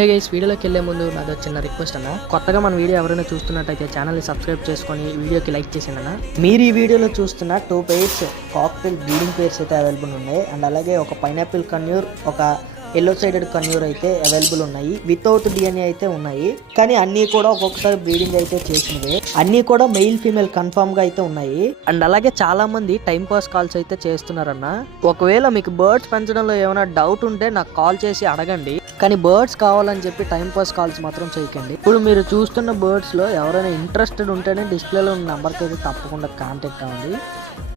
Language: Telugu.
హే గైస్, వీడియోలోకి వెళ్ళే ముందు నాది చిన్న రిక్వెస్ట్ అన్న. కొత్తగా మన వీడియో ఎవరైనా చూస్తున్నట్టయితే ఛానల్ని సబ్స్క్రైబ్ చేసుకొని వీడియోకి లైక్ చేసింది అన్న. మీరు ఈ వీడియోలో చూస్తున్న 2 pairs కాక్టైల్ బ్రీడింగ్ పేర్స్ అయితే అవైలబుల్ ఉన్నాయి. అండ్ అలాగే ఒక పైనాపిల్ కన్యూర్, ఒక ఎల్లో సైడెడ్ కన్యూర్ అయితే అవైలబుల్ ఉన్నాయి. వితౌట్ డిఎన్ఏ అయితే ఉన్నాయి, కానీ అన్నీ కూడా ఒక్కొక్కసారి బ్రీడింగ్ అయితే చేసినవి. అన్నీ కూడా మెయిల్ ఫీమేల్ కన్ఫర్మ్ గా అయితే ఉన్నాయి. అండ్ అలాగే చాలా మంది టైం పాస్ కాల్స్ అయితే చేస్తున్నారన్న. ఒకవేళ మీకు బర్డ్స్ పెంచడంలో ఏమైనా డౌట్ ఉంటే నాకు కాల్ చేసి అడగండి, కానీ బర్డ్స్ కావాలని చెప్పి టైం పాస్ కాల్స్ మాత్రం చేయకండి. ఇప్పుడు మీరు చూస్తున్న బర్డ్స్ లో ఎవరైనా ఇంట్రెస్టెడ్ ఉంటేనే డిస్ప్లేలో ఉన్న నెంబర్కి అయితే తప్పకుండా కాంటాక్ట్ అవ్వండి.